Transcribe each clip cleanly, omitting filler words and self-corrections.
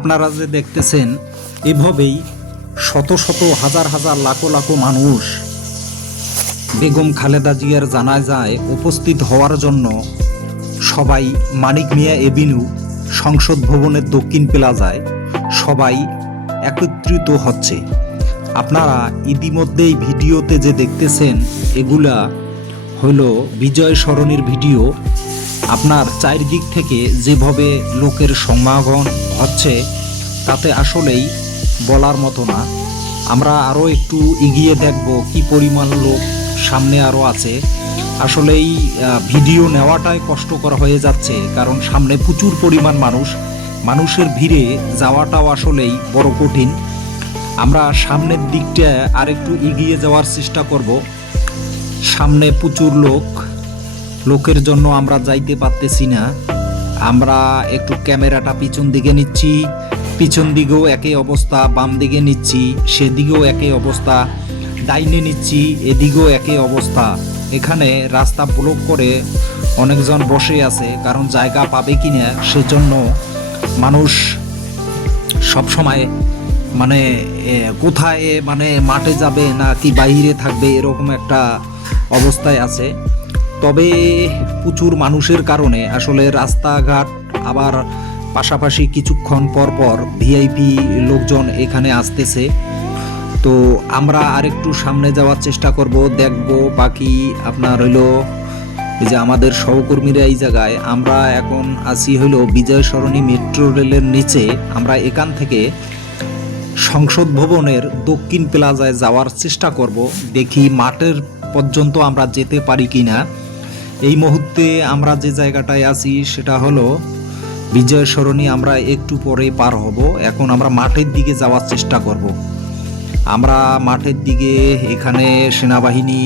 আপনারা যে দেখতেছেন এভাবেই শত শত হাজার হাজার লাখো লাখো মানুষ বেগম খালেদা জিয়ার জানাজায় উপস্থিত হওয়ার জন্য সবাই মানিক মিয়া এভিনিউ সংসদ ভবনের দক্ষিণ প্লাজায় সবাই একত্রিত হচ্ছে। আপনারা ইতিমধ্যেই ভিডিওতে যে দেখতেছেন এগুলা হলো বিজয় সরণির ভিডিও। আপনার চারিদিক থেকে যেভাবে লোকের সমাগম হচ্ছে তাতে আসলেই বলার মতো না। আমরা আরও একটু এগিয়ে দেখব কি পরিমাণ লোক সামনে আরও আছে। আসলেই ভিডিও নেওয়াটাই কষ্টকর হয়ে যাচ্ছে, কারণ সামনে প্রচুর পরিমাণ মানুষের ভিড়ে যাওয়াটাও আসলেই বড় কঠিন। আমরা সামনের দিকটা আর একটু এগিয়ে যাওয়ার চেষ্টা করব। সামনে প্রচুর লোকের জন্য আমরা যাইতে পারতেছি না। আমরা একটু ক্যামেরাটা পিছন দিকে নিচ্ছি, পিছন দিকেও একই অবস্থা, বাম দিকে নিচ্ছি সেদিকেও একই অবস্থা, ডাইনে নিচ্ছি এদিকেও একই অবস্থা। এখানে রাস্তা ব্লক করে অনেকজন বসে আছে, কারণ জায়গা পাবে কিনা সেজন্য মানুষ সবসময় কোথায় মাঠে যাবে না কি বাইরে থাকবে এরকম একটা অবস্থায় আছে। তবে প্রচুর মানুষের কারণে আসলে রাস্তাঘাট আবার পাশাপাশি কিছুক্ষণ পর পর ভিআইপি লোকজন এখানে আসতেছে। তো আমরা আরেকটু সামনে যাওয়ার চেষ্টা করব, দেখব বাকি আপনার হইলো যে আমাদের সহকর্মীরা এই জায়গায়। আমরা এখন আছি হইলো বিজয় সরণি মেট্রো রেলের নিচে। আমরা এখান থেকে সংসদ ভবনের দক্ষিণ প্লাজায় যাওয়ার চেষ্টা করব, দেখি মাঠের পর্যন্ত আমরা যেতে পারি কিনা। এই মুহূর্তে আমরা যে জায়গাটায় আছি সেটা হলো বিজয় সরণি। আমরা একটু পরে পার হব। এখন আমরা মাঠের দিকে যাওয়ার চেষ্টা করব। আমরা মাঠের দিকে, এখানে সেনাবাহিনী,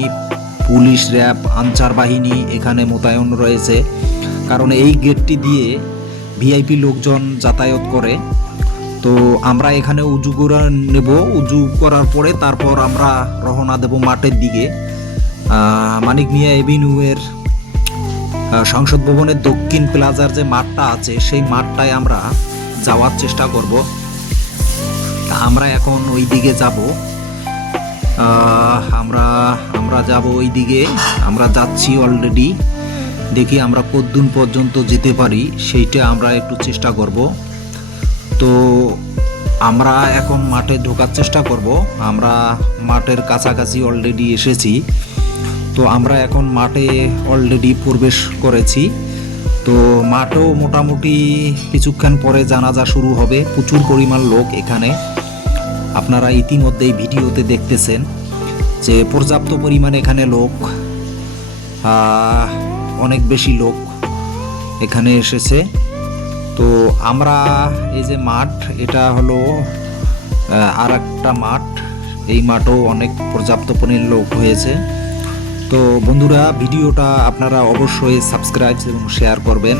পুলিশ, র্যাব, আনসার বাহিনী এখানে মোতায়েন রয়েছে, কারণ এই গেটটি দিয়ে ভিআইপি লোকজন যাতায়াত করে। তো আমরা এখানে উজু করে নেব, উজু করার পরে তারপর আমরা রওনা দেব মাঠের দিকে। মানিক মিয়া এভিনিউয়ের সংসদ ভবনের দক্ষিণ প্লাজার যে মাঠটা আছে সেই মাঠটায় আমরা যাওয়ার চেষ্টা করব। আমরা এখন ওই দিকে যাব। আমরা যাব ওই দিকে। আমরা যাচ্ছি অলরেডি। দেখি আমরা কতদূর পর্যন্ত যেতে পারি সেইটা আমরা একটু চেষ্টা করব। তো আমরা এখন মাঠে ঢোকার চেষ্টা করব। আমরা মাঠের কাছাকাছি অলরেডি এসেছি। তো আমরা এখন মাঠে অলরেডি প্রবেশ করেছি। তো মাঠেও মোটামুটি কিছুক্ষণ পরে জানাজা শুরু হবে। প্রচুর পরিমাণ লোক এখানে। আপনারা ইতিমধ্যেই ভিডিওতে দেখতেছেন যে পর্যাপ্ত পরিমাণে এখানে লোক, অনেক বেশি লোক এখানে এসেছে। তো আমরা এই যে মাঠ, এটা হলো আর একটা মাঠ। এই মাঠও অনেক পর্যাপ্ত পরিমাণ লোক হয়েছে। তো বন্ধুরা, ভিডিওটা আপনারা অবশ্যই সাবস্ক্রাইব এবং শেয়ার করবেন।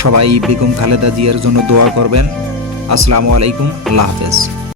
সবাই বেগম খালেদা জিয়ার জন্য দোয়া করবেন। আসসালামু আলাইকুম, আল্লাহ হাফেজ।